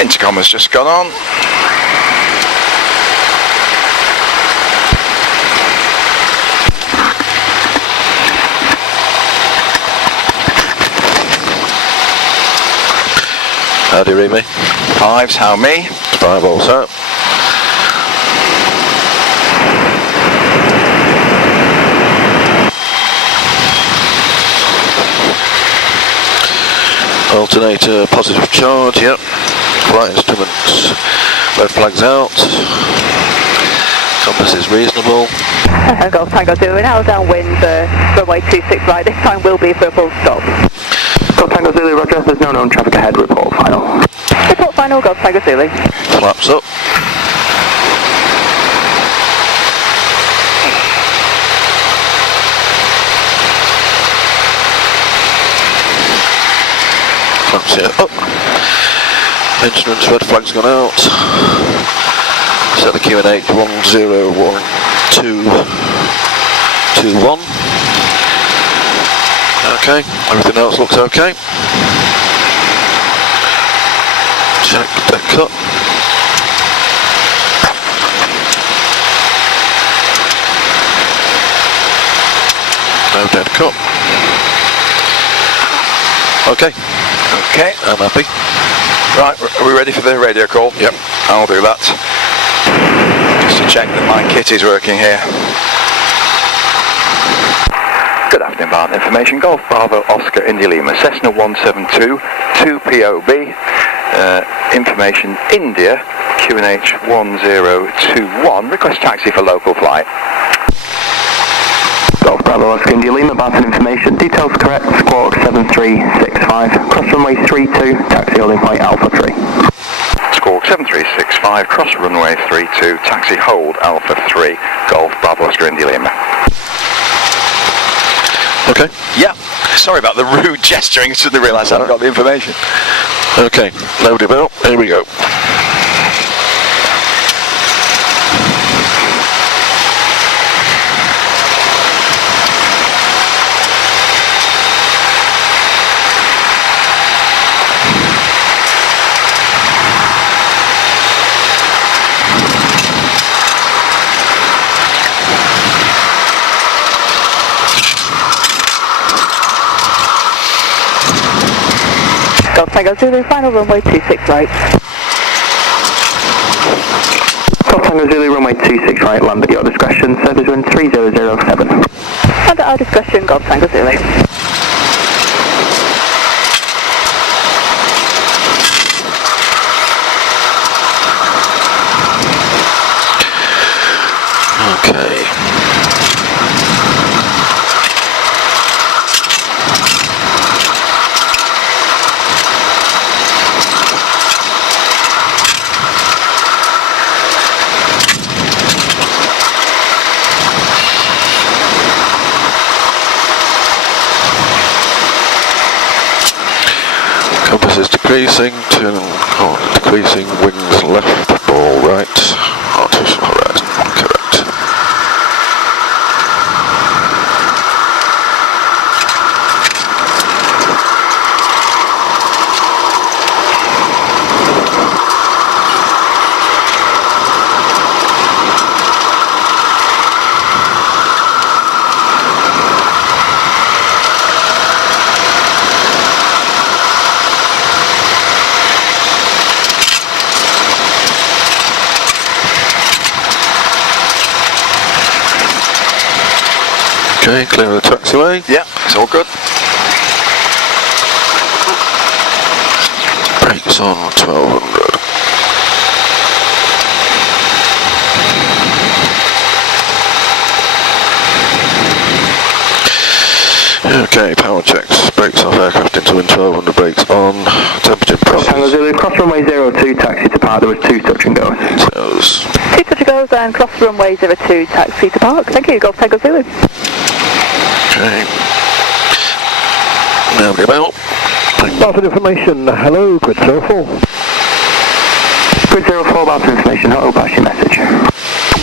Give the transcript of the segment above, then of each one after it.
Intercom has just gone on. How do you read me? 5's how me? 5 also. Alternator positive charge, yep. Flight instruments, red flags out. Compass is reasonable. Golf Tango Zulu, now downwind, runway 26 right, this time will be for a full stop. Golf Tango Zulu, roger, there's no known traffic ahead, report final. Report final, Golf Tango Zulu. Flaps up. Flaps here up. Instruments, red flag's gone out. Set the QNH 101221. Okay, everything else looks okay. Check deck cut. No dead cut. Okay. Okay. I'm happy. Right, are we ready for the radio call? Yep. I'll do that. Just to check that my kit is working here. Good afternoon, Barton. Information Golf Bravo Oscar India Lima Cessna 172 2POB. Information India QNH 1021. Request taxi for local flight. Golf Bravo Oscar India Lima, Barton information. Details correct. Squawk 7365. Cross runway 32. Taxi holding point Alpha 3. Squawk 7365. Cross runway 32. Taxi hold Alpha 3. Golf Bravo Oscar India Lima. Okay. Yeah. Sorry about the rude gesturing. I suddenly realised I haven't got the information. Okay. Nobody about. Here we go. Golf Tango Zulu, final runway 26 right. Golf Tango Zulu, runway 26 right, land at your discretion, service wind 3007. Under our discretion, Golf Tango Zulu. Okay. Compass is decreasing, decreasing, wings left, ball right, artificial horizon, correct. Okay, clear of the taxiway. Yeah, it's all good. Brakes on 1200. Okay, power checks. Brakes off, aircraft into wind 1200, brakes on. Temperature Golf Tango pressures. Zulu, cross runway 02, taxi to park, there was 2 touch and goes. Details. 2 touch and goes and cross runway 02, taxi to park. Thank you, Golf Tango Zulu. Okay. Now get out. Barton information, hello, grid 04. Grid 04, Barton information, hello, pass your message.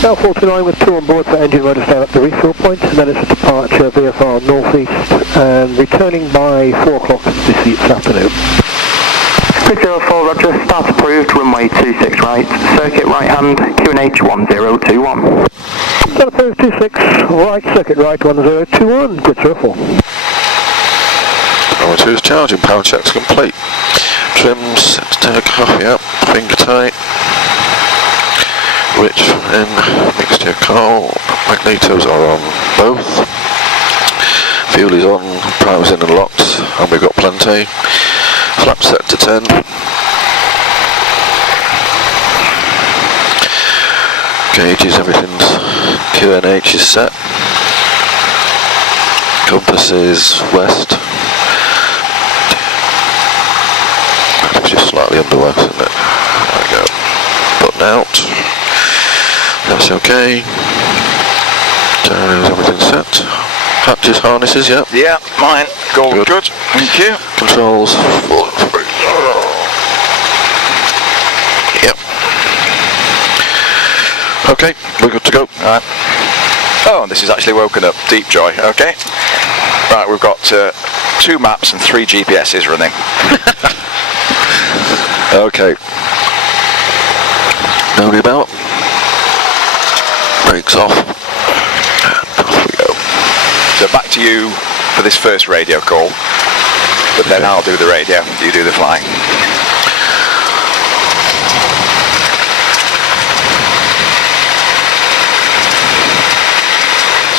Now 49 with 2 on board for engine motor stand up to refuel point, and then it's a departure VFR northeast and returning by 4 o'clock this afternoon. Grid 204, roger. Start approved, runway 26 right, circuit right hand, QNH 1021. Start approved 26 right, circuit right 1021, good 204. Runway 2 is charging, power checks complete. Trims, take off, yep, finger tight. Rich in mixture coal, magnetos are on both. Fuel is on, primers in and locked, and we've got plenty. Flap set to 10. Gauges, everything's QNH is set. Compass is west. It's just slightly underwest, isn't it? There we go. Button out. That's okay. Is everything set? Hatches, harnesses, yeah? Yeah, mine. Good. Thank you. Controls. Yep. Okay, we're good to go. Alright. Oh, this is actually woken up. Deep joy. Okay. Right, we've got 2 maps and 3 GPSs running. Okay. Nobody about. Brakes off. And off we go. So back to you for this first radio call, but then I'll do the radio, you do the flying.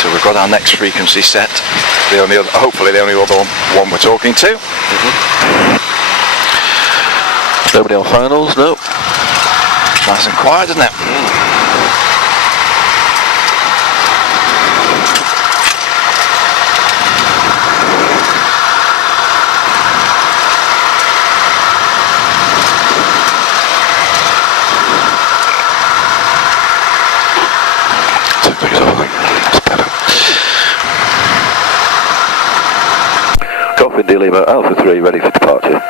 So we've got our next frequency set, hopefully the only other one we're talking to. Nobody on finals, no. Nice and quiet, isn't it? Golf India Lima, Alpha 3, ready for departure.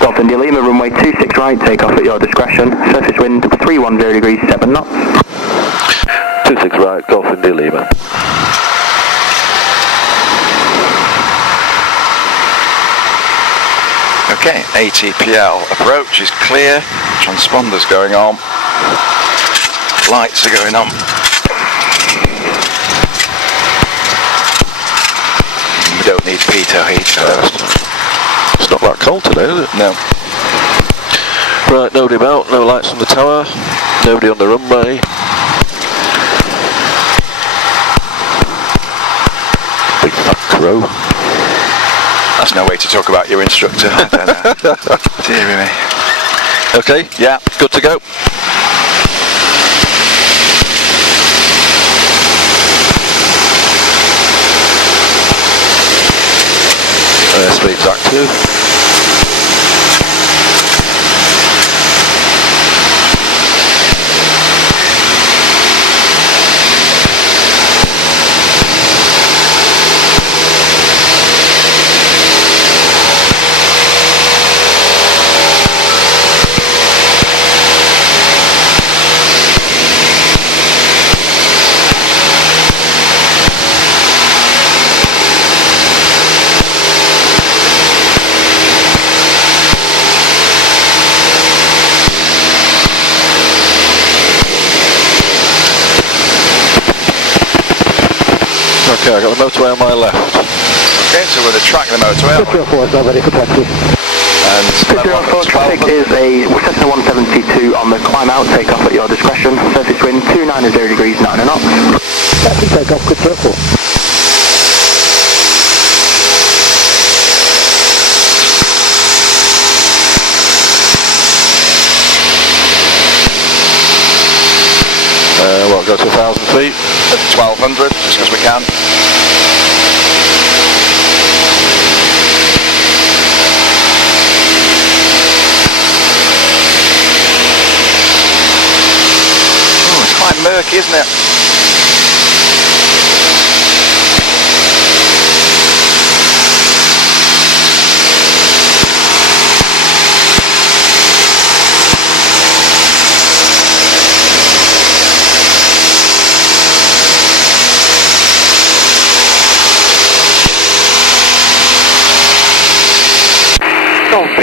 Golf India Lima, runway 26 right, take off at your discretion. Surface wind 310 degrees, 7 knots. 26 right, Golf India Lima. Okay, ATPL approach is clear, transponder's going on, lights are going on. We don't need pitot heat. It's not that cold today, is it? No. Right, nobody about, no lights on the tower, nobody on the runway. Big fat crow. That's no way to talk about your instructor. I don't know. Dear me. Okay, Yeah. good to go. Airspeed's active. Okay, I've got the motorway on my left. Okay, so we're going to track the motorway. Good 204 is now ready for taxi. And Good 204, traffic is a Cessna 172 on the climb out, take off at your discretion. Surface wind 290 degrees, 9 knots. Taxi take off, good 204. Well, go to 1,000 feet. 1,200, just because we can. Oh, it's quite murky, isn't it?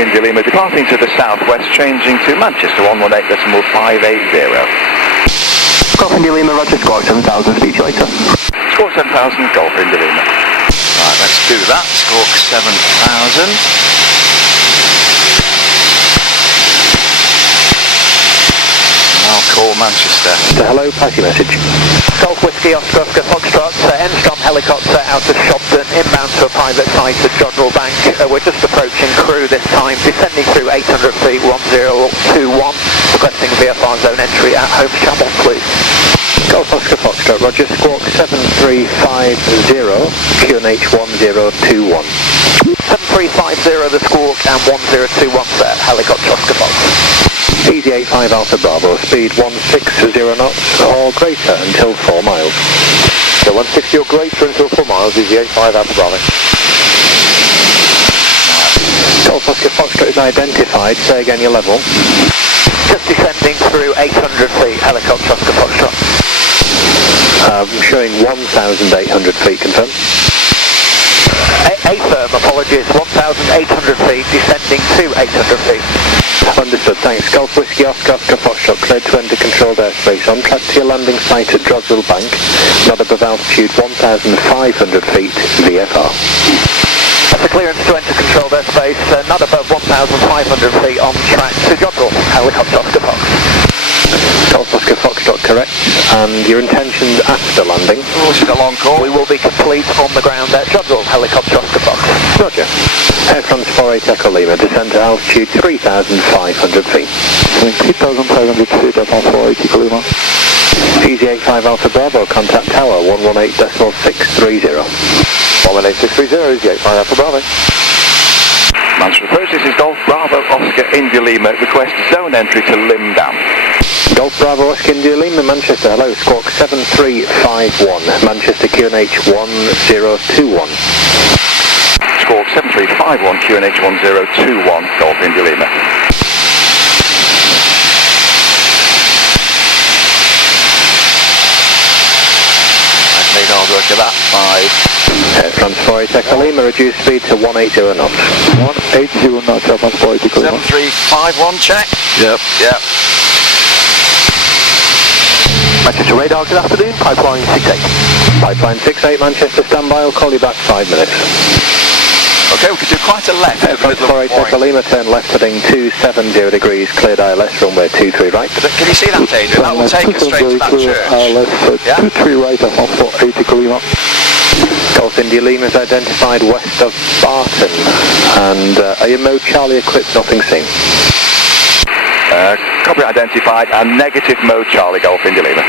India Lima, departing to the southwest, changing to Manchester 118.580. Golf India Lima, Roger, squawk 7000, speak to you later. Squawk 7000, Golf India Lima. Right, let's do that. Squawk 7000. I'll call Manchester. Hello, pass your message. Golf Whiskey Oscar Foxtrot, Enstrom helicopter out of Shopton, inbound to a private site at Jodrell Bank. We're just approaching crew this time, descending through 800 feet, 1021, requesting VFR zone entry at Holmes Chapel, please. Golf Oscar Foxtrot, Roger, squawk 7350, QNH 1021. 7350 the squawk and 1021 set, helicopter Oscar Fox. Easy 85 Alpha Bravo, speed 160 knots or greater until 4 miles. So 160 or greater until 4 miles, easy 85 Alpha Bravo. Golf Oscar Foxtrot is identified, say again your level. Just descending through 800 feet, helicopter Oscar Foxtrot. Showing 1,800 feet, confirmed. A firm, apologies, 1,800 feet, descending to 800 feet. Understood, thanks. Golf Whiskey Oscar Foxtrot, cleared to enter controlled airspace. On track to your landing site at Jodrell Bank, not above altitude 1,500 feet, VFR. That's a clearance to enter controlled airspace, not above 1,500 feet on track to Jodrell, helicopter Oscar Fox. Golf Oscar Foxtrot, correct. And your intentions after landing? Oh, this is a long call. We will be complete on the ground at Jodrell, helicopter Oscar Fox. Roger. Air France 48 Echo Lima, descend to altitude 3,500 feet. 3,500 feet at 48 Echo Lima. Easy 85 Alpha Bravo, contact tower 118.630. 118.630, Easy 85 Alpha Bravo. Manchester approach, this is Golf Bravo Oscar India Lima, request zone entry to Lymm Dam. Golf Bravo Oscar India Lima, Manchester, hello, squawk 7351, Manchester QNH 1021. Squawk 7351, QNH 1021, Golf India Lima. I'll work at that, 5. Air France 48 Echo Lima, reduce speed to 180 knots. 180 knots, Air France 48 Echo Lima. 7351, check. Yep. Yep. Manchester radar, good afternoon, pipeline 68. Pipeline 68, Manchester, standby, I'll call you back 5 minutes. Okay, we could do quite a left Air to the France middle of 48 Echo Lima, turn left heading 270 degrees, cleared ILS, runway 23 right. Can you see that, Adrian? That will take us straight to that church. ILS, Yeah? 23 right, Air France 48 Echo Lima. Golf India Lima is identified west of Barton, and are your mode Charlie equipped, nothing seen? Copy identified and negative mode Charlie, Golf India Lima.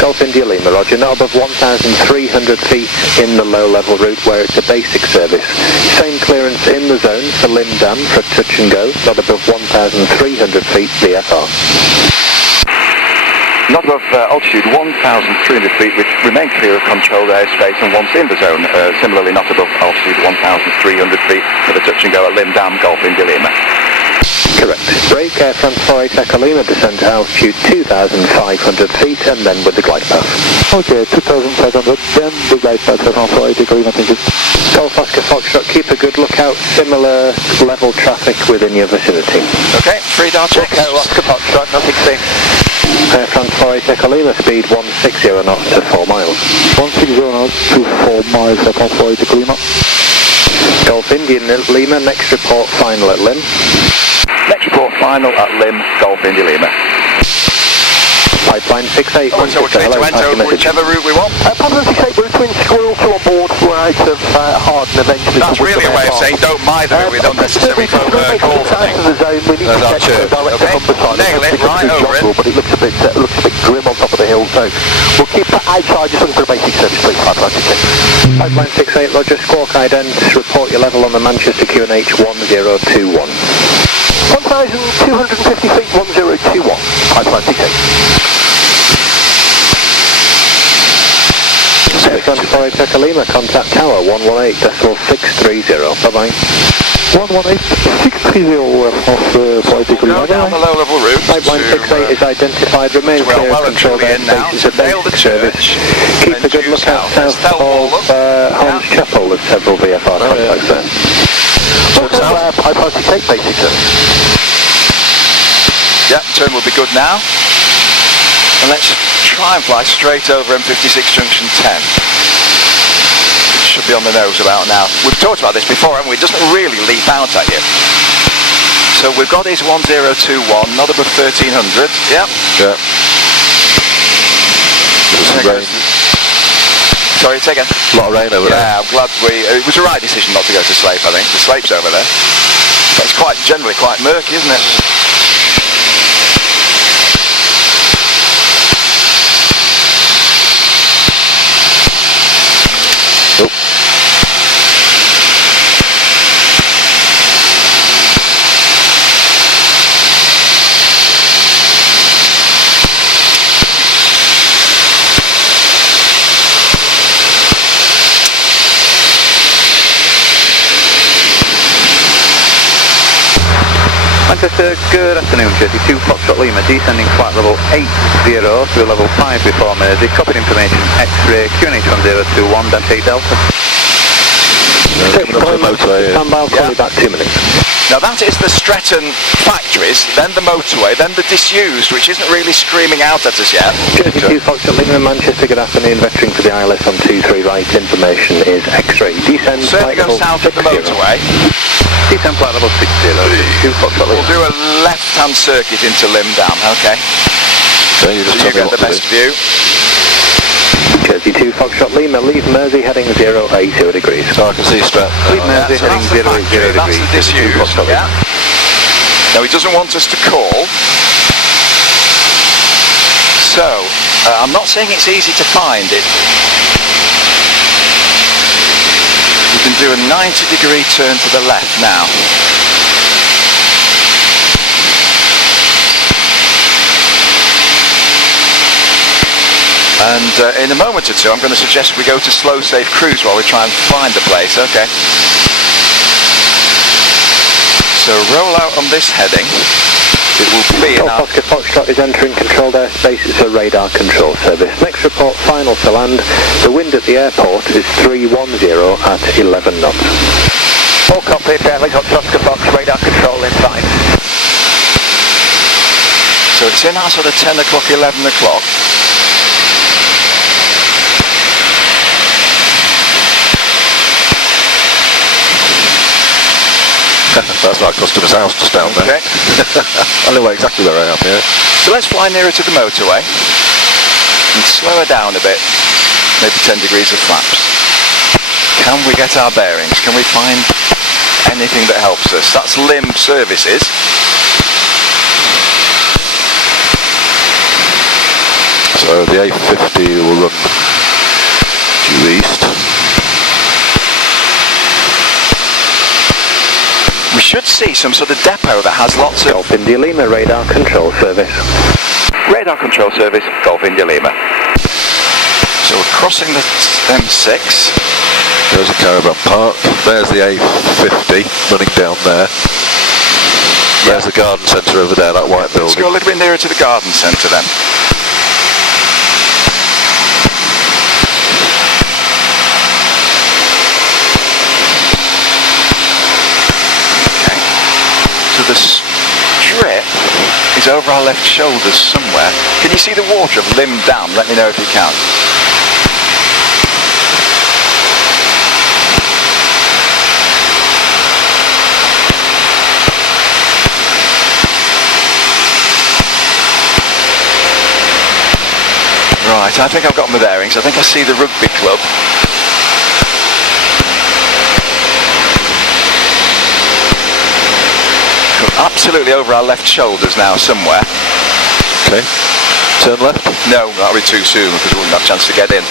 Golf India Lima, roger, not above 1,300 feet in the low-level route where it's a basic service. Same clearance in the zone for Lymm Dam for touch and go, not above 1,300 feet VFR. Not above altitude 1,300 feet, which remain clear of controlled airspace, and once in the zone, similarly not above altitude 1,300 feet for the touch and go at Lymm Dam, Golf India Lima. Correct. Brake Air France 48 Echo Lima, descend to altitude 2,500 feet and then with the glide path. Okay, 2,500, then the glide path Air France 48 Echo Lima, thank you. Golf Oscar Foxtrot, keep a good lookout, similar level traffic within your vicinity. Okay, radar check. Okay, Oscar Foxtrot, nothing seen. Air France 48 Echo Lima, speed 160 knots to 4 miles. 160 knots to 4 miles, Air France 48 Echo Lima. Golf Indian Lima, next report final at Lymm. Next report final at Lymm, Golf India Lima. Pipeline 68. Oh, so we're clear to enter whichever route we want. Pipeline 68, we're between Squirrel to on board, we're out of Harden eventually. That's really a way of saying don't mind the route, we don't necessarily call for things. There's our church. Okay, nail it, right over it. But it looks a bit grim on top of the hill, so we'll keep that outside, just looking for a basic service, please, Pipeline 68. Pipeline 68, Roger, squawk ident, report your level on the Manchester QNH 1021. 1,250 feet, 1021, Pipeline 68. Air France 48 Echo Lima, contact tower 118.630. Bye-bye. 118.630 Air France 48 Echo Lima. Go down the low-level route. Pipeline 68 is identified, remain clear of control airspace. To nail the church. Keep a good lookout south of Holmes Chapel. There's several VFR contacts there. I party take basic turn. Yeah, turn will be good now. And let's try and fly straight over M56 junction 10. It should be on the nose about now. We've talked about this before, haven't we? It doesn't really leap out at you. So we've got this 1021, not above 1300. Yep. Yeah. Rain. Sorry, say again. A lot of rain over there. Yeah, I'm glad it was the right decision not to go to Slape, I think. The Slape's over there. But it's generally quite murky, isn't it? Manchester, good afternoon, 32 Foxtrot Lima, descending flight level 80 through level 5 before Mersey, copied information, X-ray, QNH 1021-8 Delta. Stand by, I'll call you back 2 minutes. Now that is the Stretton factories, then the motorway, then the disused, which isn't really screaming out at us yet. 32 Foxtrot Lima, Manchester, good afternoon, vectoring for the ILS on 23 right, information is X-ray, descend Certainly go south of the motorway. Descend flight level 60, 32 Foxtrot Lima. We'll do a left-hand circuit into Lymm Dam, okay? So you just so you get the best view. Jersey 2 Foxtrot Lima, leave Mersey heading 080 degrees. Oh, I can see Stretton. Leave Mersey heading 080 degrees. That's the disused, yeah. Now he doesn't want us to call. So, I'm not saying it's easy to find it. We can do a 90-degree turn to the left now. And in a moment or two, I'm going to suggest we go to slow, safe cruise while we try and find the place. Okay. So roll out on this heading. It will be in our... Oscar Foxtrot is entering controlled airspace. It's a radar control service. Next report, final to land. The wind at the airport is 310 at 11 knots. All copy, helicopter Oscar Fox, radar control inside. So it's in our sort of 10 o'clock, 11 o'clock. That's my customer's house just down there. Okay. I know exactly where I am, yeah. So let's fly nearer to the motorway and slow her down a bit, maybe 10 degrees of flaps. Can we get our bearings? Can we find anything that helps us? That's Lymm Services. So the A50 will run due east. We should see some sort of depot that has lots of... Golf India Lima, radar control service. Radar control service, Golf India Lima. So we're crossing the M6. There's a caravan park. There's the A50 running down there. There's the garden centre over there, that white building. Let's go a little bit nearer to the garden centre then. The strip is over our left shoulders somewhere. Can you see the water of Lymm Dam? Let me know if you can. Right, I think I've got my bearings. I think I see the rugby club. Absolutely over our left shoulders now somewhere. Okay. Turn left? No, that'll be too soon because we wouldn't have a chance to get in.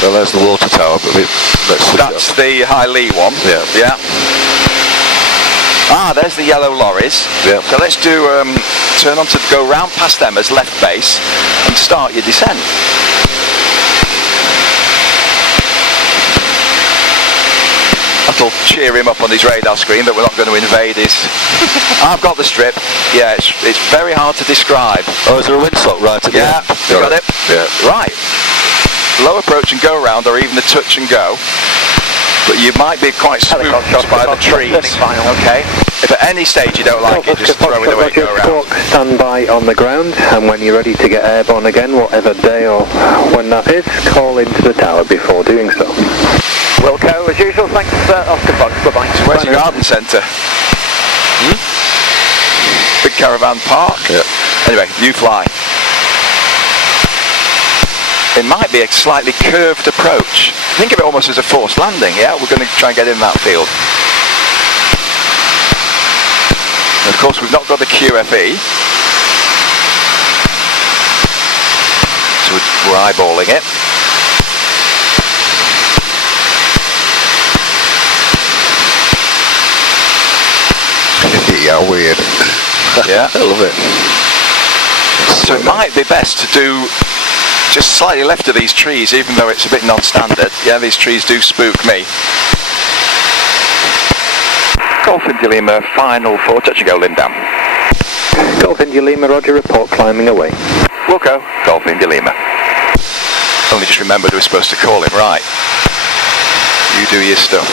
Well, there's the water tower, but that's the High Lee one. Yeah. Yeah. Ah, there's the yellow lorries. Yeah. So let's do turn on to go round past them as left base and start your descent. That'll cheer him up on his radar screen that we're not going to invade his... I've got the strip. Yeah, it's very hard to describe. Oh, is there a windsock right at the end? Yeah, you got it? Yeah. Right. Low approach and go round, or even a touch and go. but you might be quite spooked by the trees. Okay. If at any stage you don't like it, just throw it away and go around. Squawk, stand by on the ground, and when you're ready to get airborne again, whatever day or when that is, call into the tower before doing so. Wilco, as usual, thanks, Oscar Fox, bye-bye. So where's the garden centre? Big caravan park? Yeah. Anyway, you fly. It might be a slightly curved approach. Think of it almost as a forced landing, yeah? We're going to try and get in that field. And of course, we've not got the QFE. So we're eyeballing it. Yeah, weird. Yeah. I love it. So it might be best to do just slightly left of these trees, even though it's a bit non-standard. Yeah, these trees do spook me. Golf India Lima, final for touch and go, Lymm Dam. Golf India Lima, roger, report climbing away. Wilco, Golf India Lima. Only just remembered we were supposed to call him, right. You do your stuff.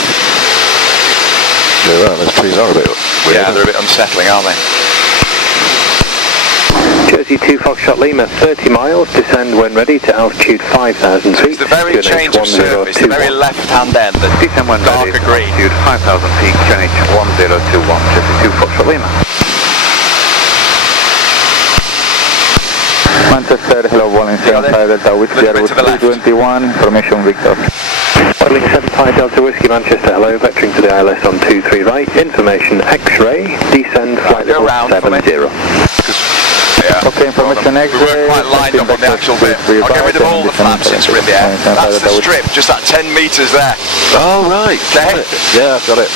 Yeah, right, those trees are a bit weird. Yeah, they're a bit unsettling, aren't they? Jersey 2 Foxtrot Lima, 30 miles, descend when ready to altitude 5,000 feet. It's the very change of surface, the very left-hand end, the Descend when ready darker to green. altitude 5,000 feet, QNH 1021, Jersey 2 Foxtrot Lima. Manchester, hello, Warrington, 5 Delta Whiskey, Airwood 321, information Victor. Modeling 75 Delta Whiskey, Manchester, hello, vectoring to the ILS on 23 right, information X-ray, descend flight Go level round for me. 70. Yeah. Okay, information We weren't quite lined up on the actual bit. I'll get rid of all the flaps since we're in the air. That's the strip, just that 10 metres there. Oh, right. Okay. Got it. Yeah, I've got it.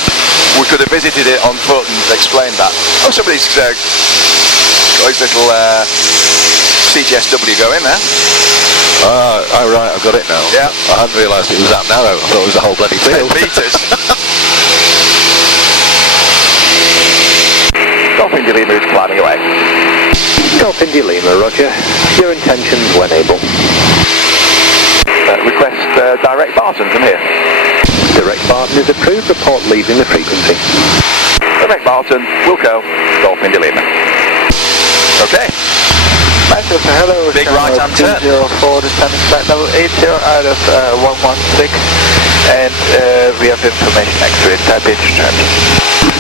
We could have visited it on foot and explained that. Oh, somebody's got his little CTSW going there. Oh, right, I've got it now. Yeah. I hadn't realised it was that narrow. I thought it was the whole bloody 10 field. metres. Golf India Lima is climbing away. Golf India Lima, roger, your intentions when able. Request direct Barton from here. Direct Barton is approved, report leaving the frequency. Direct Barton, Wilco, Golf India Lima. Okay. Manchester, hello. Big right-hand turn. 204, descending flight level 80 out of 116, and we have information X-ray, type H trend.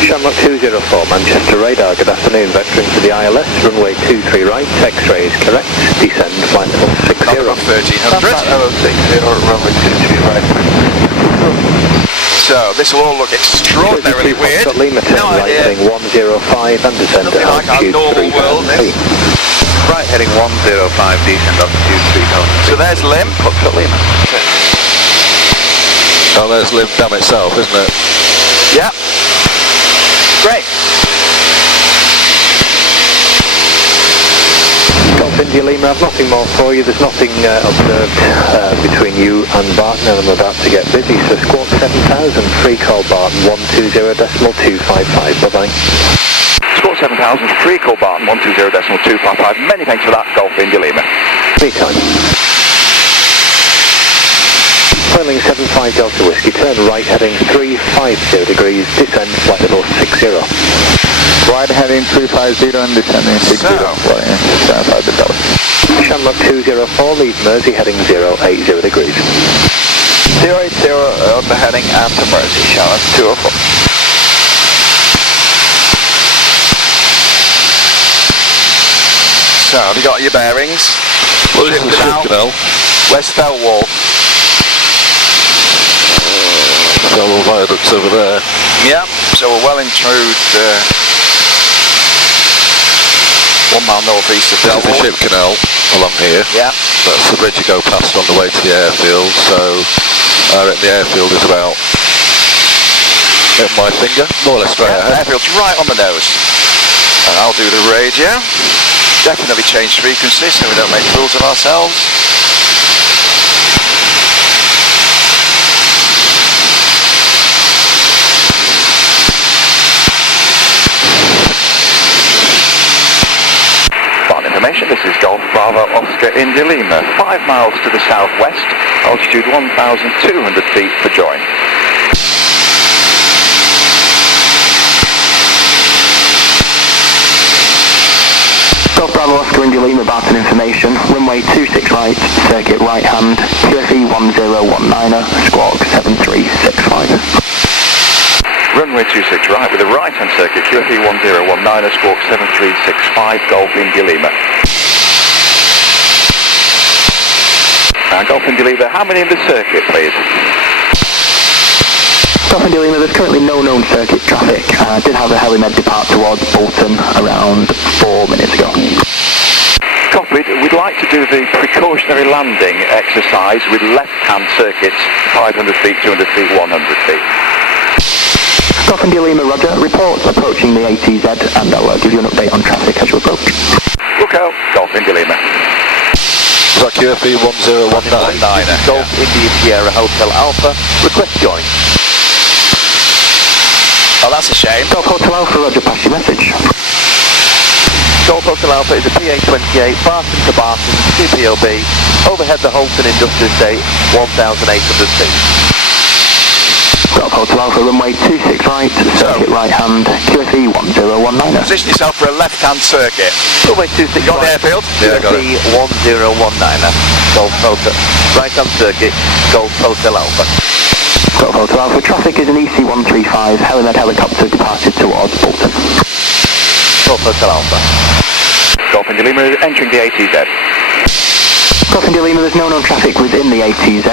Shamrock 204, Manchester radar, good afternoon, vectoring to the ILS, runway 23 right, X-ray is correct, descend flight level 60. Number 1300. Level 60, runway 23 right. So, this will all look extraordinarily weird. Lima, turn No right idea. heading 105 and descend to Nothing like our altitude normal world, 3000 feet. Right heading 105, descend altitude 3000. So there's Lymm. Foxtrot Lima. Oh, there's Lymm Dam itself, isn't it? Yeah. Great. Golf India Lima, I've nothing more for you. There's nothing observed between you and Barton, and I'm about to get busy. So squawk 7000, free call Barton 120.255. Bye-bye. Squawk 7000, free call Barton 120.255. Many thanks for that, Golf India Lima. Anytime. Filing 75 Delta Whiskey, turn right heading 350 degrees, descend flight level 60. Right heading 350 and descending 60, flying 75 Delta. Shamrock 204, leave Mersey heading 080 degrees. 080 on the heading after Mersey, Shamrock 204. So, have you got your bearings? Well, this is the ship canal. Where's Thelwall? All viaducts over there. Yeah, so we're well intrude 1 mile northeast of This is the Thelwall. ship canal along here. Yeah. That's the bridge you go past on the way to the airfield. So I reckon the airfield is about my finger, more or less straight ahead. Airfield's right on the nose. And I'll do the radio. Definitely change frequency so we don't make fools of ourselves. Information, this is Golf Bravo Oscar India Lima, 5 miles to the southwest, altitude 1,200 feet for join. Bravo Oscar India Lima Barton information. Runway 26 right, circuit right hand, QFE 1019er, squawk 7365. Runway 26 right with a right hand circuit, QFE 1019er, squawk 7365, Golf India Lima. Golf India Lima, how many in the circuit, please? Golf India Lima, there's currently no known circuit traffic. I did have a helimed depart towards Bolton around 4 minutes ago. Copied. We'd like to do the precautionary landing exercise with left-hand circuits, 500 feet, 200 feet, 100 feet. Golf India Lima, roger. Reports approaching the ATZ, and I'll give you an update on traffic as you approach. Look out, Golf India Lima. Is that QFE 1019er? Golf India Sierra Hotel Alpha, request join. Oh, that's a shame. Golf Hotel Alpha, roger, pass your message. Golf Hotel Alpha is a PA28, Barton to Barton, 2POB, overhead the Holton Industrial Estate, 1,800 feet. Golf Hotel Alpha, runway 26 right, circuit right hand, QFE 1019er. Position yourself for a left-hand circuit. Runway 26 You got the airfield? Yeah, got it. 1019er, Golf Hotel, right hand circuit, Golf Hotel Alpha. Golf Hotel Alpha, traffic is an EC135, helimed helicopter departed towards Bolton. Golf Hotel Alpha. Golf India Lima entering the ATZ. Golf India Lima, there's no known traffic within the ATZ.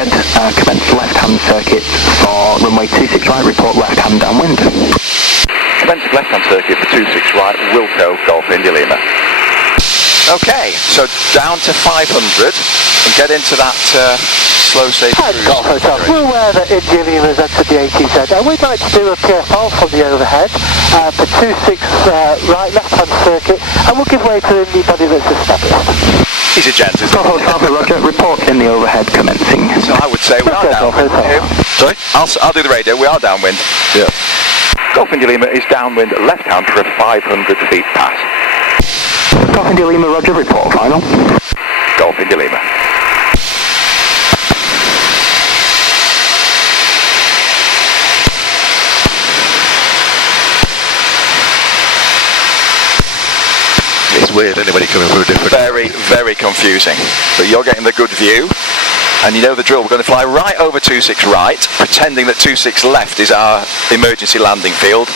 Commence left-hand circuit for runway 26 right, report left-hand downwind. Commencing left-hand circuit for 26 right, Wilco, Golf India Lima. Okay, so down to 500 and get into that slow safe cruise. Golf Hotel, we're aware that India Lima has entered the ATZ and we'd like to do a PFL from the overhead for 26 right left-hand circuit, and we'll give way to anybody that's established. He's a gent, isn't Golf Hotel Alpha, roger, report in the overhead commencing. So I would say we are downwind. Sorry? I'll do the radio, we are downwind. Yeah. Golf India Lima is downwind left-hand for a 500 feet pass. Golf India Lima, roger, report final. Golf India Lima. It's weird, anybody coming from a different... Very, very confusing. But you're getting the good view, and you know the drill. We're going to fly right over 26 right, pretending that 26 left is our emergency landing field.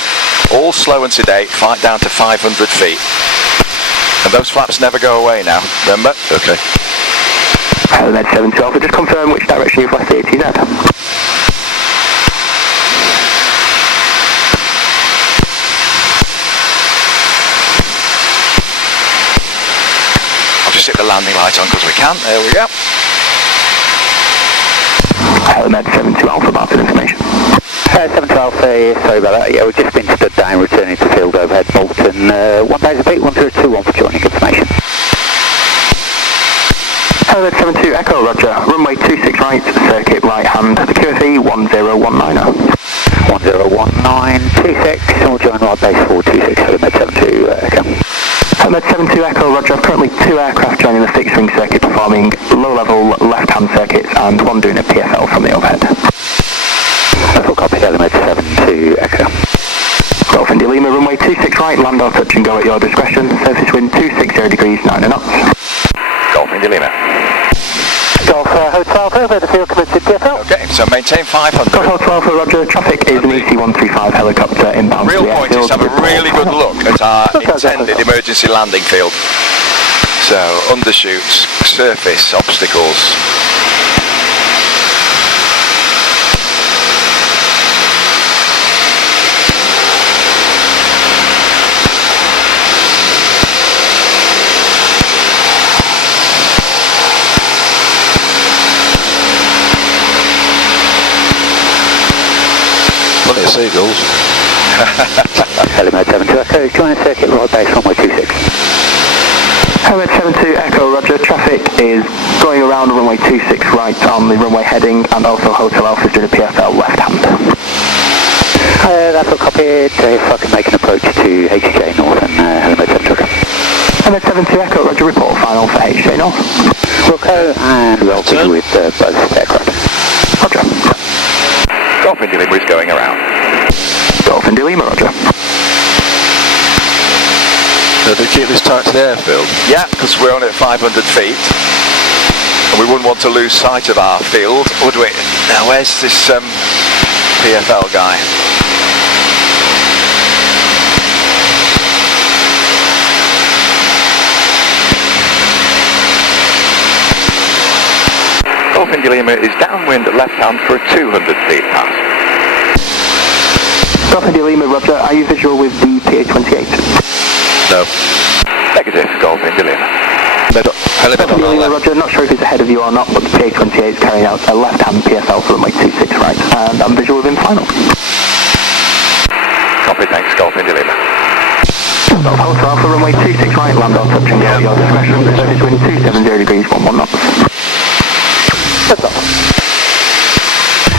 All slow and sedate, flight down to 500 feet. And those flaps never go away now, remember? Okay. Helimed 72 Alpha, just confirm which direction you've left the ATZ. Just stick the landing light on because we can. There we go. Helimed 72 Alpha, Barton information. 72 Alpha, sorry about that. Yeah, we've just been stood down, returning to field overhead Bolton. 1000 feet, 1021 for joining information. Helimed 72 Echo, roger. Runway 26 right, circuit right hand, the QFE 1019er. 101926, and we'll join right base 426, Helimed 72 Echo. Helimed 72 Echo, roger. Currently 2 aircraft joining the fixed wing circuit, performing low-level left-hand circuits, and 1 doing a PFL from the overhead. Full copy, Helimed 72 Echo. Golf India Lima, runway 26 right, land or touch and go at your discretion. Surface wind 260 degrees, 9 knots. Golf India Lima. Golf Hotel Alpha, over the field committed PFL. Okay, so maintain 500. Golf Hotel Alpha, roger. Traffic is an EC135 helicopter inbound to Real the point airfield. is to have a really good look at our intended emergency landing field. So, undershoots, surface, obstacles. Plenty of seagulls. Helimed 72 Echo, join circuit right base runway 26. Helimed 72 Echo, roger. Traffic is going around runway 26 right on the runway heading, and also Hotel Alpha is doing a PFL left hand. That's all copied. If I can make an approach to HJ North and Helimed 72 Echo. Helimed 72 Echo, roger. Report final for HJ North. Wilco, and we'll be with both aircraft. Roger. Golf India Lima is going around. Golf India Lima, roger. So do you keep this tight to the airfield? Yeah, because we're only at 500 feet. And we wouldn't want to lose sight of our field, would we? Now, where's this PFL guy? Golf India Lima is downwind at left hand for a 200 feet pass. Golf India Lima, Roger. Are you visual with the PA-28? No. Negative, Golf India Lima. Element Golf on India our Lima, left. Roger. Not sure if it's ahead of you or not, but the PA-28 is carrying out a left-hand PFL for runway 26 right, and I'm visual with him final. Copy, thanks, Golf India Lima. Golf Hotel Alpha, runway 26 right, land on touching at your discretion, surface wind 270 degrees, 11 knots.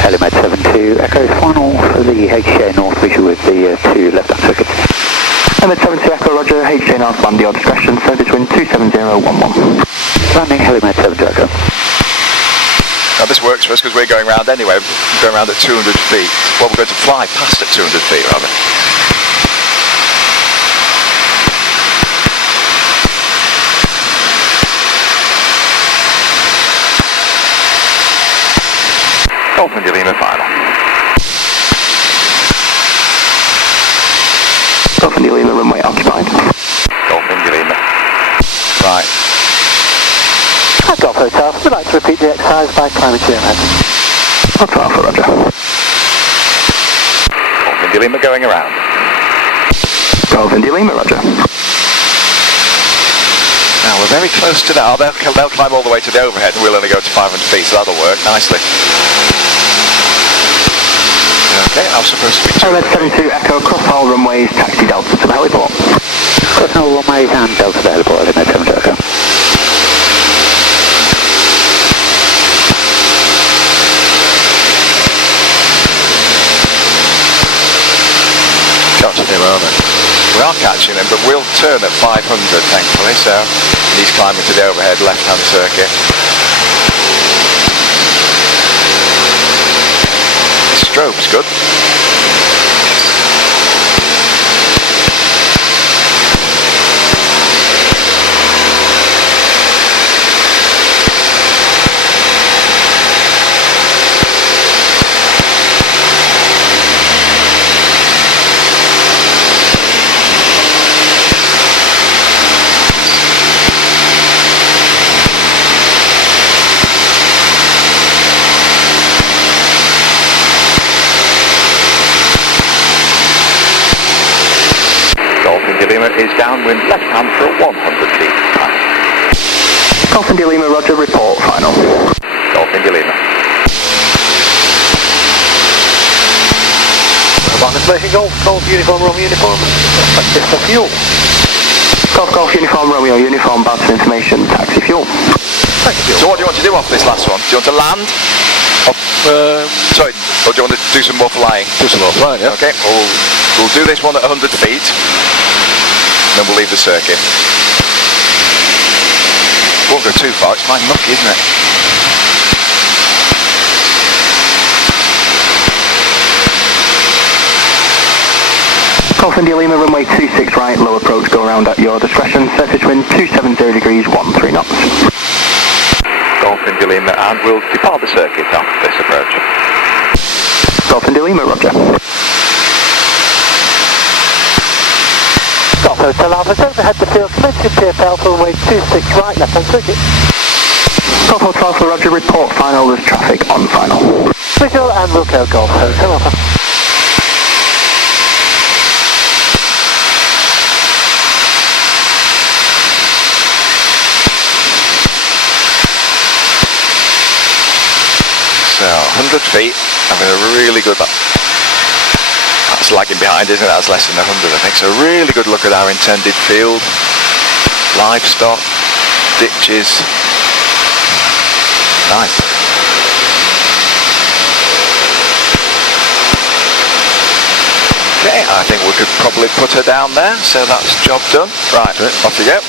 Helimed 72, Echo final for the HJ North visual with the two left-hand circuits. Helimed 72 Echo, Roger, HJ North, land your discretion, surface wind 27011. Landing Helimed 72 Echo. Now this works for us because we're going round anyway, we're going round at 200 feet. Well, we're going to fly past at 200 feet rather. Golf India Lima final. Golf India Lima, runway occupied. Golf India Lima. Right. At Golf Hotel, we'd like to repeat the exercise by climbing to your head. Hotel Alpha, Roger. Golf India Lima going around. Golf India Lima, Roger. Now we're very close to that. They'll climb all the way to the overhead and we'll only go to 500 feet, so that'll work nicely. Okay, I'm supposed to be... Helimed 72 Echo, cross all runways, taxi Delta to the heliport. Cross all runways and Delta to the heliport, Helimed 72 Echo. Catching him, aren't they? We are catching him, but we'll turn at 500 thankfully, so he's climbing to the overhead left-hand circuit. The stroke's good. Lima is downwind left hand for a 100 feet pass. Golf India Lima, Roger, report final. Golf India Lima. Barton information, Golf, uniform, Romeo, uniform. Practice for fuel. Golf, uniform, Romeo, uniform, Barton information, taxi fuel. So what do you want to do off this last one? Do you want to land? Sorry, or do you want to do some more flying? Do some more flying, yeah. Okay, we'll do this one at 100 feet. Then we'll leave the circuit. Won't go too far, it's quite mucky, isn't it? Golf India Lima, runway 26 right, low approach, go around at your discretion, surface wind 270 degrees, 13 knots. Golf India Lima, and we'll depart the circuit after this approach. Golf India Lima, Roger. Golf Hotel Alpha, overhead the field, commencing PFL for runway 26 right, left-hand circuit. Golf Hotel Alpha, Roger, report final, there's traffic on final. Visual and we'll go Golf Hotel Alpha. So, 100 feet, having a really good... That's lagging behind, isn't it? That's less than 100, I think. So, really good look at our intended field. Livestock, ditches. Nice. Okay, I think we could probably put her down there. So, that's job done. Right, off you go.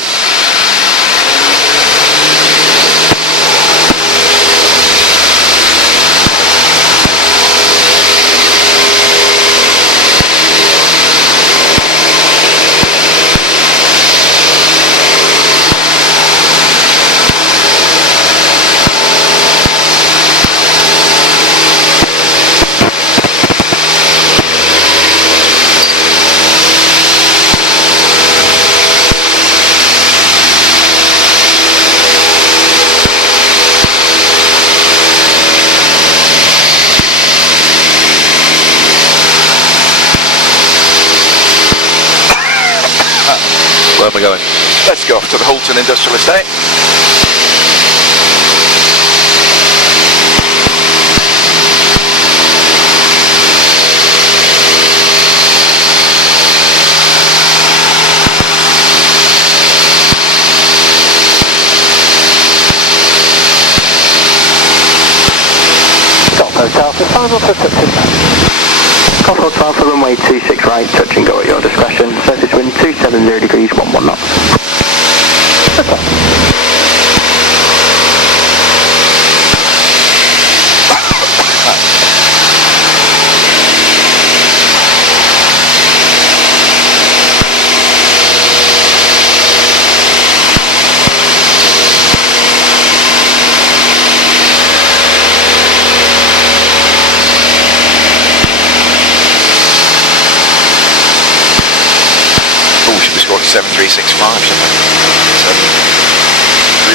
Where am I going? Let's go off to the Hulton Industrial Estate. Golf Hotel for final for touch and go. Golf Hotel for runway 26 right, touch and go at your discretion. Surface wind 270 degrees, 11 knots. Okay. Oh, should be scored 7365, shouldn't we? 7365.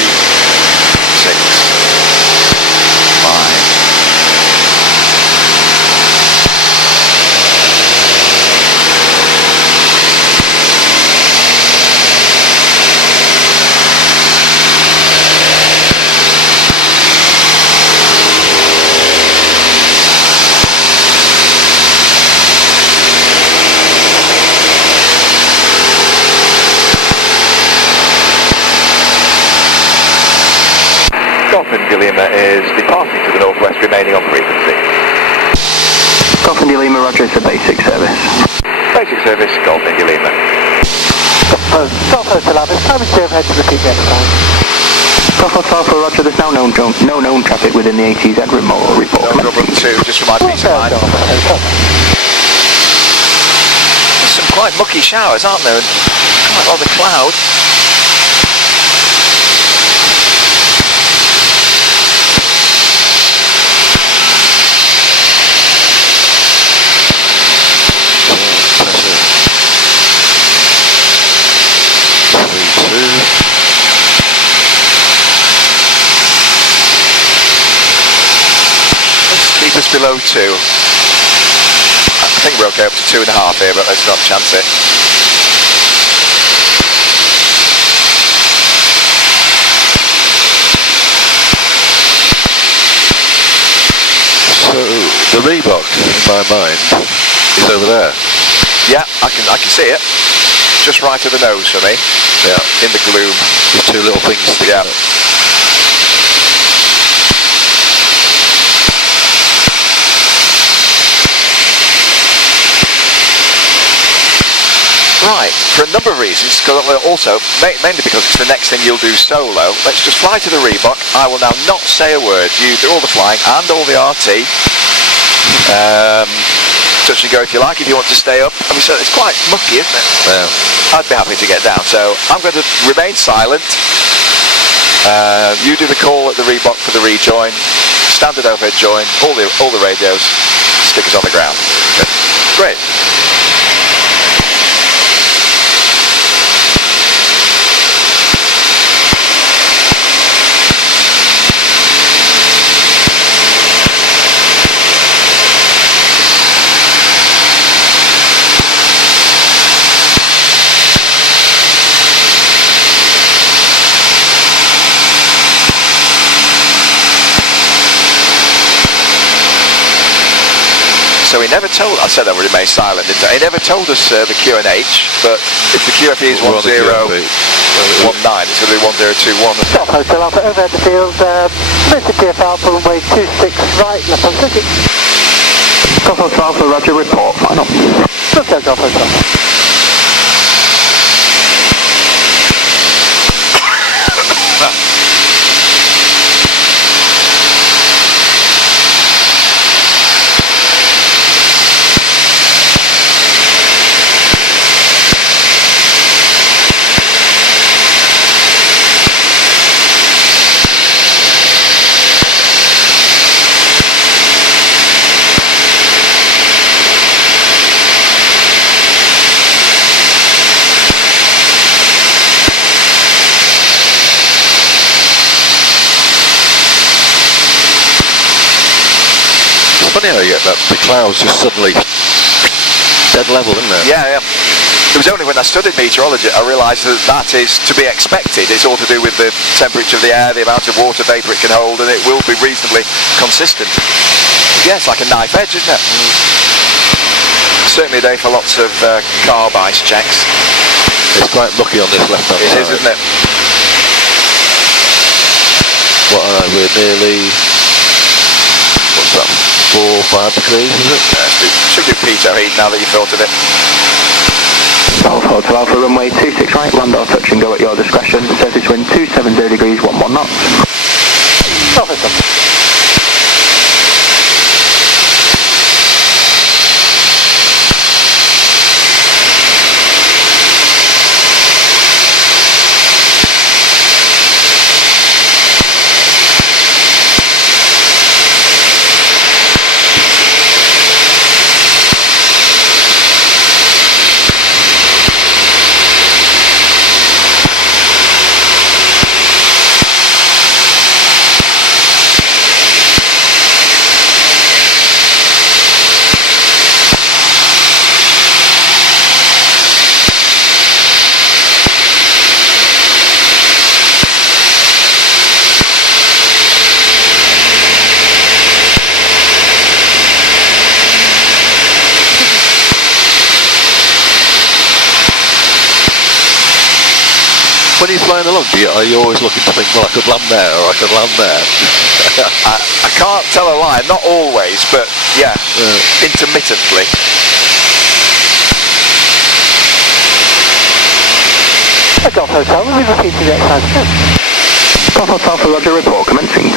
Golf India Lima is departing to the northwest, remaining on frequency. Golf India Lima, roger, it's a basic service. Basic service, Golf India Lima. Golf Hotel Alpha, time is overhead to repeat next time. Golf Hotel for roger, there's no known traffic within the ATZ remote report. No problem too, just for my peace of mind. There's some quite mucky showers, aren't there? And quite a lot of cloud. Let's keep us below 2. I think we're okay up to 2.5 here, but let's not chance it. So the Reebok, in my mind, is over there. Yeah, I can see it. Just right of the nose for me. Yeah. In the gloom. There's two little things sticking Yeah. up. Right, for a number of reasons, also, mainly because it's the next thing you'll do solo, let's just fly to the Reebok. I will now not say a word. You do all the flying and all the RT. Touch and go if you like, if you want to stay up. I mean, so it's quite mucky, isn't it? Yeah. I'd be happy to get down, so I'm going to remain silent. You do the call at the Reebok for the rejoin, standard overhead join, all the radios, stickers on the ground. Okay. Great. So he never told, I said I would remain silent, didn't I? He never told us the QNH, but if the QFE is 1019, it's going to be 1021. Golf Hotel Alpha, overhead the field, Mr. TF Alpha, runway 26 right, left on ticket. Golf Hotel Alpha, roger, report, final. Okay, Golf Hotel. Funny how you get that, the clouds just suddenly dead level, isn't it? Yeah, yeah. It was only when I studied meteorology I realised that that is to be expected. It's all to do with the temperature of the air, the amount of water vapour it can hold, and it will be reasonably consistent. Yeah, it's like a knife edge, isn't it? Certainly a day for lots of carb ice checks. It's quite mucky on this left hand side. It is, isn't it? What are they? We're nearly, what's that, 4 or 5 degrees, is it? Should do pitot heat now that you've thought of it. Golf Hotel Alpha runway 26 right, land or touch and go at your discretion. Surface wind 270 degrees, 11 knots. When you're flying along, are you always looking to think, well, I could land there, or I could land there? I can't tell a lie, not always, but yeah, intermittently. Golf Hotel, will we repeat the exercise again? Golf Hotel for Roger, report commencing.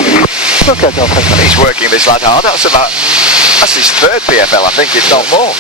Okay, Golf Hotel. He's working this lad hard. That's his third PFL, I think, if not more.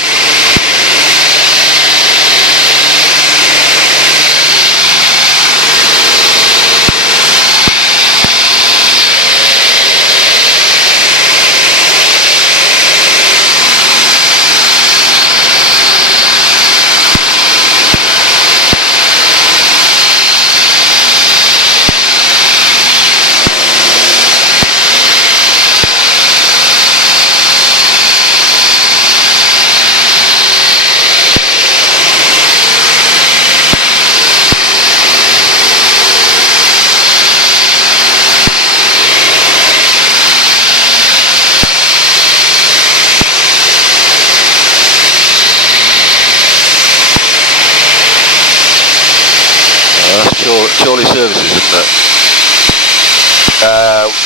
Chorley Services, isn't it?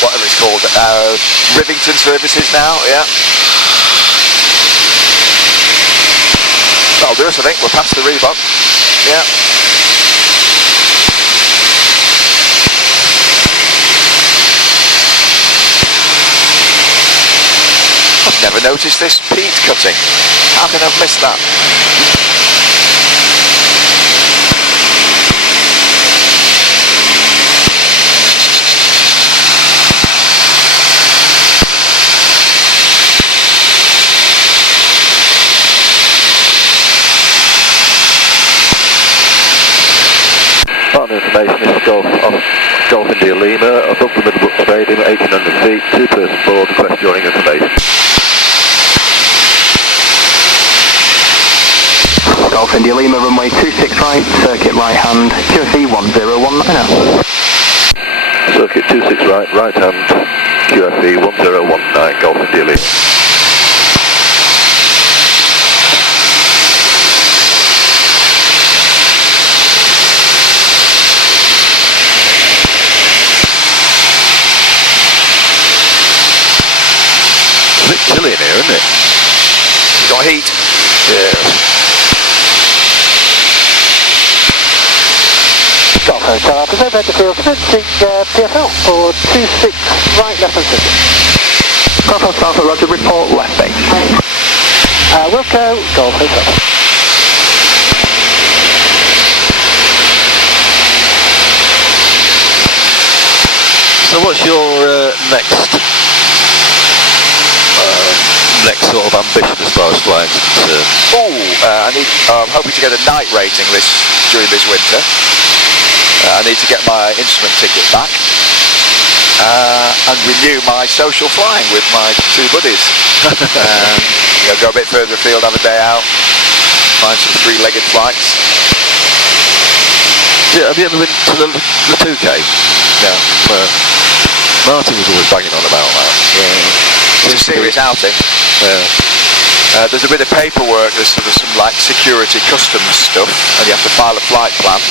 Whatever it's called, Rivington Services now, yeah. That'll do us, I think. We're past the Reebok. Yeah. I've never noticed this peat cutting. How can I have missed that? Barton information, this is Golf India Lima, above the Middlebrook Stadium at 1800 feet, 2-person board, request joining information. Golf India Lima, runway 26 right, circuit right hand, QFE 1019. Circuit 26 right, right hand, QFE 1019, Golf India Lima. It's a bit chilly in here, isn't it? Got heat. Yeah. Golf Hotel Alpha, go back to field, commencing PFL for 26 right, left and center. Golf Hotel Alpha, Roger, report left base. Wilco, Golf Hotel. So what's your next sort of ambition as far as flying is concerned? I'm hoping to get a night rating during this winter. I need to get my instrument ticket back and renew my social flying with my two buddies. Go a bit further afield, have a day out. find some three-legged flights. Yeah, have you ever been to the 2K? No. Martin was always banging on about that. It's a serious outing. Yeah. There's a bit of paperwork, there's sort of some like security customs stuff, and you have to file a flight plan.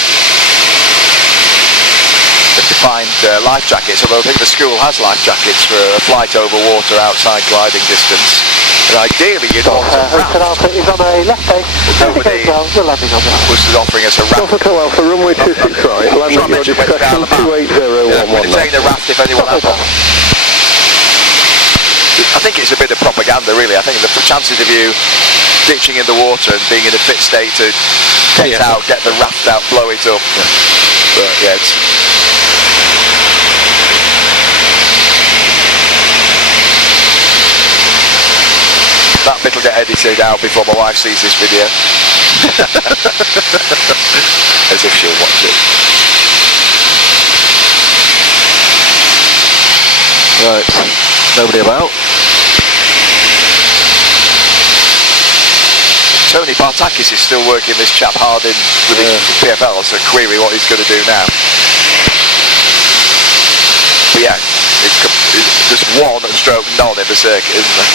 You have to find life jackets, although I think the school has life jackets for a flight over water outside gliding distance. And ideally you'd want a raft. Alpha is on a left base. Nobody we're landing on that. was offering us a raft. Hotel Alpha, runway 26 right, landing your discretion 280-119. Take the raft if anyone has one. I think it's a bit of propaganda, really. I think the chances of you ditching in the water and being in a fit state to get out, get the raft out, blow it up. But yeah, it's... That bit will get edited out before my wife sees this video. As if she'll watch it. Right, nobody about. Tony Bartakis is still working this chap hard in with his PFL, so query what he's going to do now. But yeah, it's just one stroke none in the circuit, isn't there?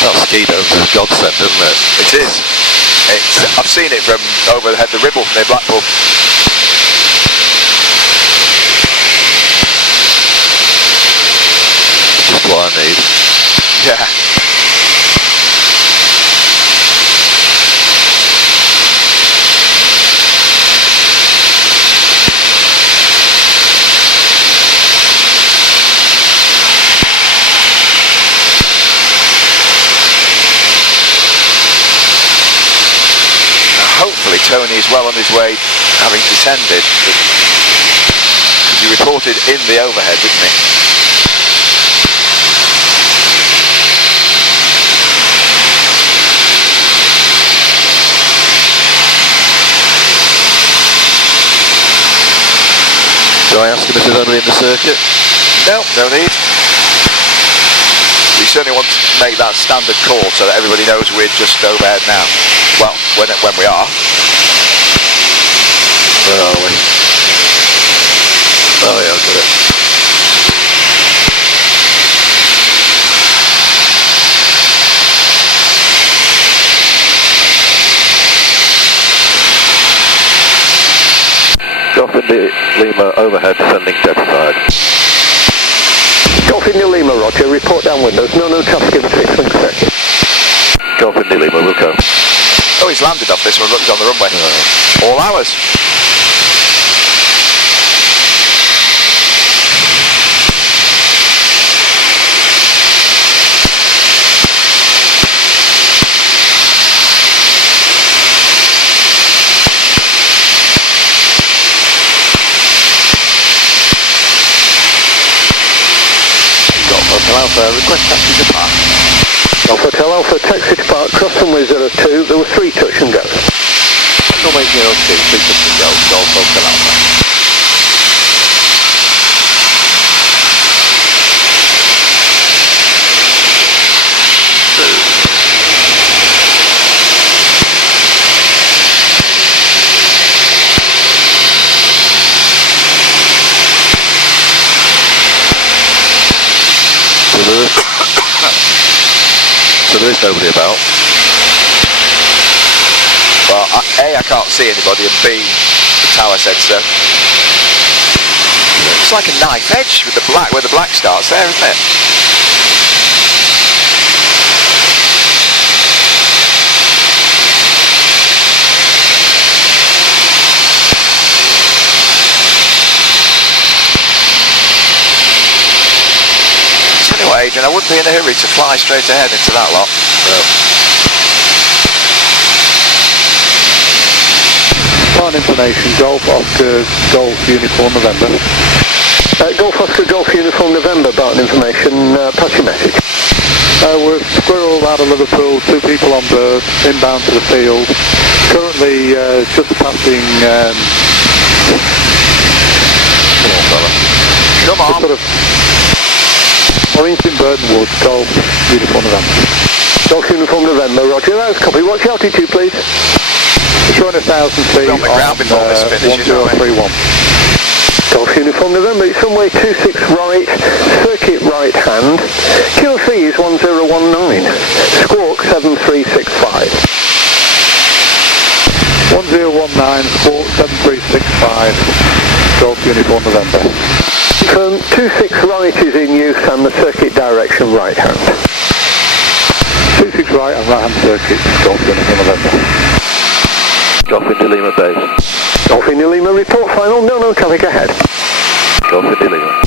That ski dome's a godsend, isn't it? It is. I've seen it from overhead the Ribble near Blackpool. Just what I need. Yeah. Hopefully Tony is well on his way, having descended, because he reported in the overhead, didn't he? Do I ask him if there's anybody in the circuit? No, no need. We certainly want to make that standard call so that everybody knows we're just overhead now. Well, when we are. Where are we? Oh yeah, I've got it. Golf India Lima overhead, descending dead side. Golf India Lima, Roger, report down windows, no traffic in the fixed link circuit. Golf India Lima, we'll go. Oh, he's landed off this one, look, he's on the runway. All hours. Hotel Alpha, request taxi to park. Golf Hotel Alpha, taxi to park, cross runway 02, there were 3 touch and goes. Runway 02, 3 touch and go, Golf Hotel Alpha. So there is nobody about. Well, A, I can't see anybody, and B, the tower said so. It's like a knife edge with the black, where the black starts there, isn't it? And I wouldn't be in a hurry to fly straight ahead into that lot. Plan information, Golf Oscar, Golf Uniform November. Golf Oscar, Golf Uniform November, Barton information, pass your message. We're squirrel out of Liverpool, 2 people on board, inbound to the field. Currently just passing... Come on. Sort of Warrington, Barton Wood, Golf Uniform November. Golf Uniform November, roger, that's copy. What's your altitude, please? Showing 1,000 feet on the ground before this finishes, 1031. Golf Uniform November, it's runway 26 right, circuit right hand. QC is 1019, squawk 7365. 1019, squawk 7365, Golf Uniform November. 26 right is in use and the circuit direction right hand. 26 right and right hand circuit, Golf Uniform November. Golf India Lima base. Golf India Lima, report final, no traffic ahead. Golf India Lima.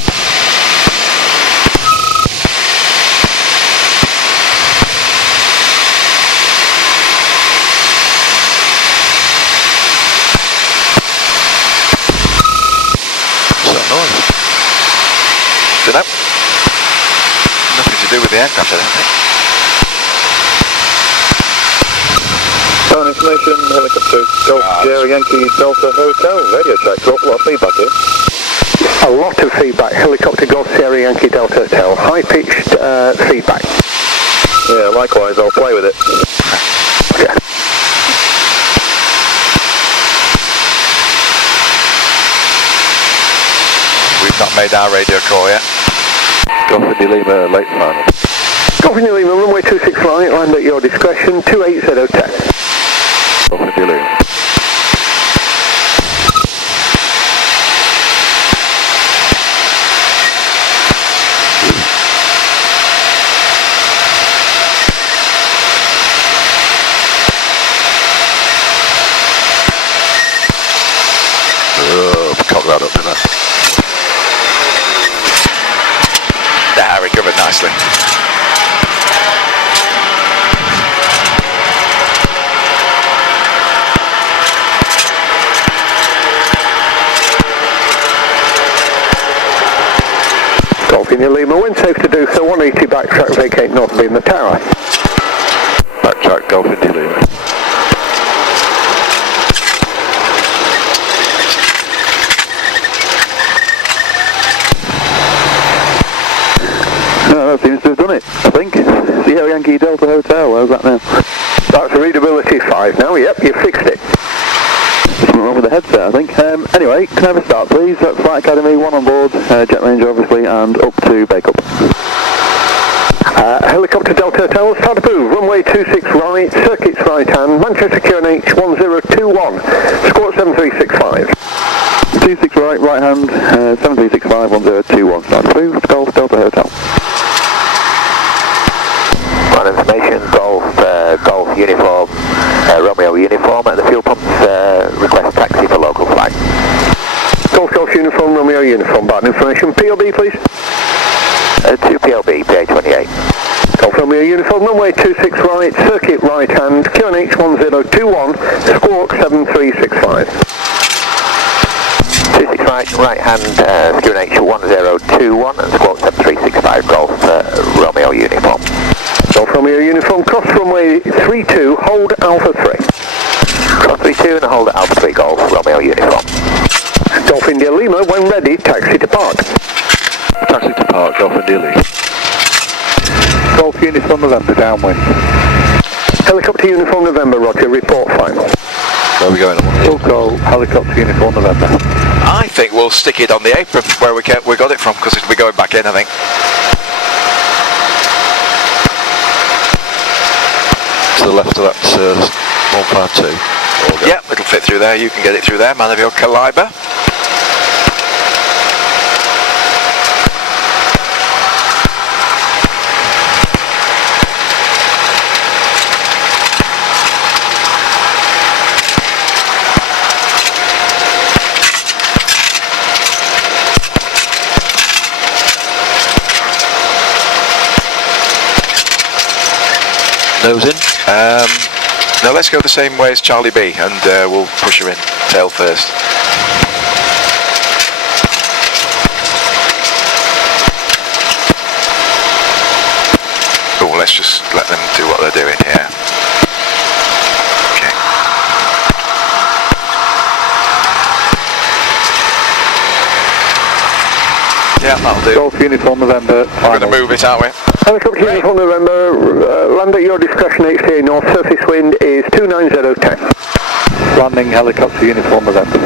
What's that noise? Dunno. Nothing to do with the aircraft, I don't think. Phone information, helicopter, Golf Sierra Yankee Delta Hotel, radio check, got a lot of feedback here. A lot of feedback, helicopter Golf Sierra Yankee Delta Hotel, high-pitched feedback. Yeah, likewise, I'll play with it. Okay. We've not made our radio call yet. Golf India Lima late final. Golf India Lima, runway 26 right, land at your discretion, 28010. Golf India Lima. Cock that up, didn't I? Recovered nicely. Golf India Lima, when safe to do so, 180 backtrack, vacate north beam the tower. Backtrack, Golf India Lima. No, that seems to have done it, I think. Sierra Yankee Delta Hotel, how's that now? That's readability 5 now, yep, you fixed it. Something wrong with the headset, I think. Anyway, can I have a start, please? That's Flight Academy, 1 on board, Jet Ranger, obviously, and up to Bake-Up. Helicopter Delta Hotel, start approved, runway 26 right, circuits right hand, Manchester QNH 1021, squawk 7365. 26 right, right hand, 7365, 1021, start approved, Golf Delta Hotel. One information, Golf Uniform, Romeo Uniform at the fuel pumps, request taxi for local flight. Golf Uniform, Romeo Uniform, Barton information, PLB please. 2 PLB, PA28. Golf Romeo Uniform, runway 26 right, circuit right hand, QNH 1021, squawk 7365. 26 right hand, QNH 1021 and squawk 7365, Golf Romeo Uniform. Golf Romeo Uniform, cross runway 32, hold Alpha 3. Cross 32 and hold at Alpha 3, Golf Romeo Uniform. Golf India Lima, when ready, taxi to park. Taxi to park, Golf India Lima. Golf Uniform November, downwind. Helicopter Uniform November, roger, report final. Where are we going? Full call, Helicopter Uniform November. I think we'll stick it on the apron where we got it from, because it'll be going back in, I think. To the left of that 152. Yep, it'll fit through there. You can get it through there, man of your calibre. Nose in. Now let's go the same way as Charlie B, and we'll push her in, tail first. let's just let them do what they're doing here. Okay. Yeah, that'll do. Golf Uniform November. We're going to move it, aren't we? Helicopter Uniform November, land at your discretion, HCA North, surface wind is 29010. Landing Helicopter Uniform November.